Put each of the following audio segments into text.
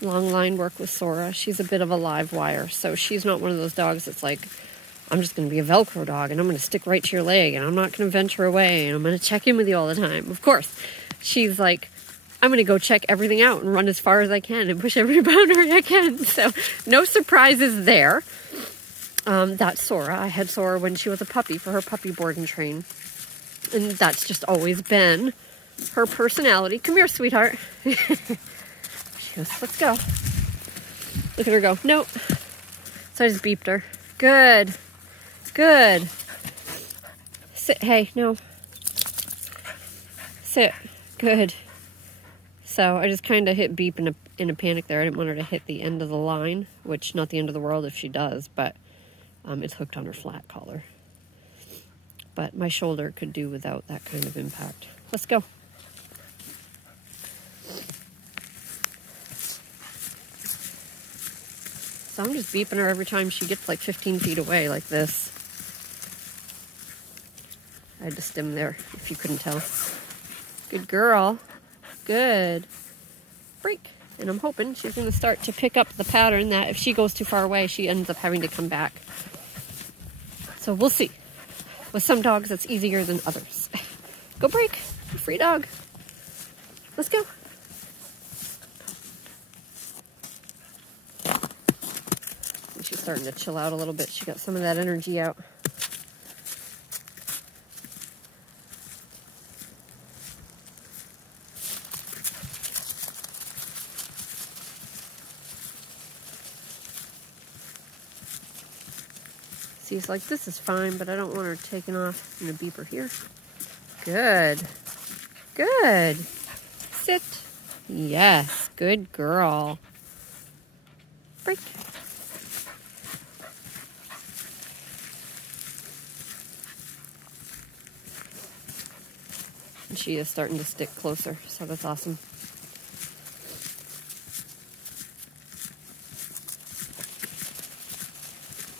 long line work with Sora. She's a bit of a live wire, so she's not one of those dogs that's like, I'm just going to be a Velcro dog and I'm going to stick right to your leg and I'm not going to venture away and I'm going to check in with you all the time. Of course, she's like, I'm going to go check everything out and run as far as I can and push every boundary I can. So no surprises there. That's Sora. I had Sora when she was a puppy for her puppy board and train. And that's just always been her personality. Come here, sweetheart. She goes, let's go. Look at her go. Nope. So I just beeped her. Good. Good. Sit. Hey, no. Sit. Good. So I just kind of hit beep in a panic there. I didn't want her to hit the end of the line, which not the end of the world if she does, but it's hooked on her flat collar. But my shoulder could do without that kind of impact. Let's go. So I'm just beeping her every time she gets like 15 feet away like this. I had to stim there, if you couldn't tell. Good girl. Good. Break. And I'm hoping she's going to start to pick up the pattern that if she goes too far away, she ends up having to come back. So we'll see. With some dogs, it's easier than others. Go break. Free dog. Let's go. She's starting to chill out a little bit. She got some of that energy out. She's like, this is fine, but I don't want her taken off. I'm gonna beep her here. Good. Good. Sit. Yes. Good girl. Break. And she is starting to stick closer, so that's awesome.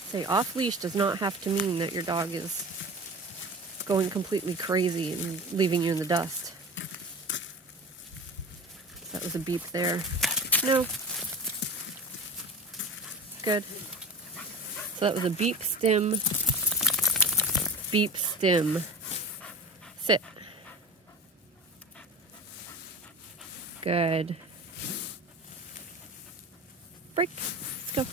Say off leash does not have to mean that your dog is going completely crazy and leaving you in the dust. So that was a beep there. No. Good. So that was a beep, stim, beep, stim. Sit. Good. Break. Let's go.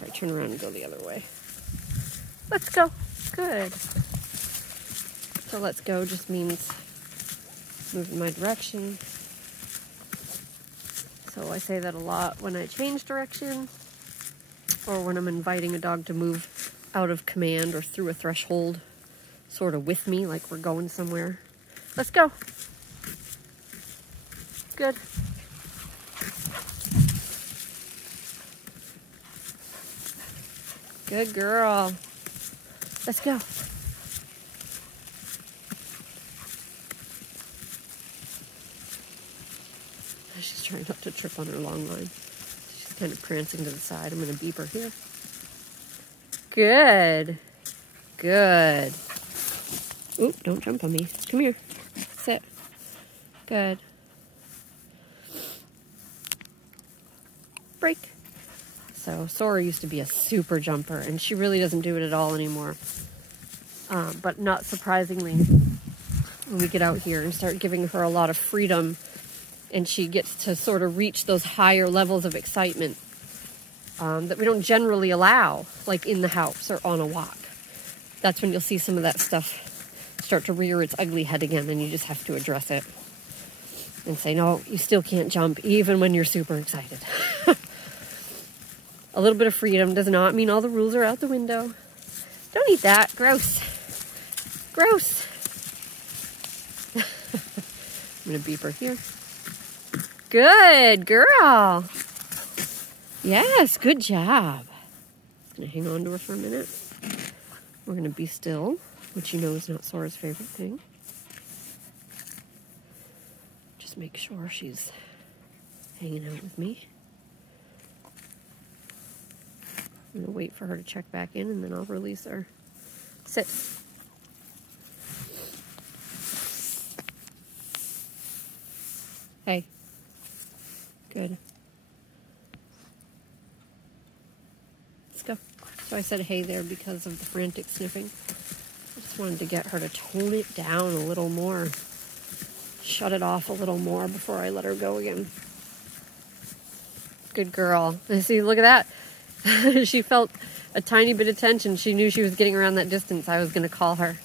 Right, turn around and go the other way. Let's go. Good. So let's go just means move in my direction. So I say that a lot when I change direction or when I'm inviting a dog to move out of command or through a threshold sort of with me, like we're going somewhere. Let's go. Good. Good girl. Let's go. She's trying not to trip on her long line. She's kind of prancing to the side. I'm going to beep her here. Good. Good. Oop, don't jump on me. Come here. Sit. Good. Break. So Sora used to be a super jumper, and she really doesn't do it at all anymore. But not surprisingly, when we get out here and start giving her a lot of freedom, and she gets to sort of reach those higher levels of excitement that we don't generally allow, like in the house or on a walk. That's when you'll see some of that stuff start to rear its ugly head again, and you just have to address it and say, no, you still can't jump even when you're super excited. A little bit of freedom does not mean all the rules are out the window. Don't eat that. Gross. Gross. I'm going to beep her here. Good girl. Yes, good job. I'm going to hang on to her for a minute. We're going to be still, which you know is not Sora's favorite thing. Just make sure she's hanging out with me. I'm going to wait for her to check back in, and then I'll release her. Sit. Hey. Good. Let's go. So I said hey there because of the frantic sniffing. I just wanted to get her to tone it down a little more. Shut it off a little more before I let her go again. Good girl. See, look at that. She felt a tiny bit of tension. She knew she was getting around that distance. I was going to call her.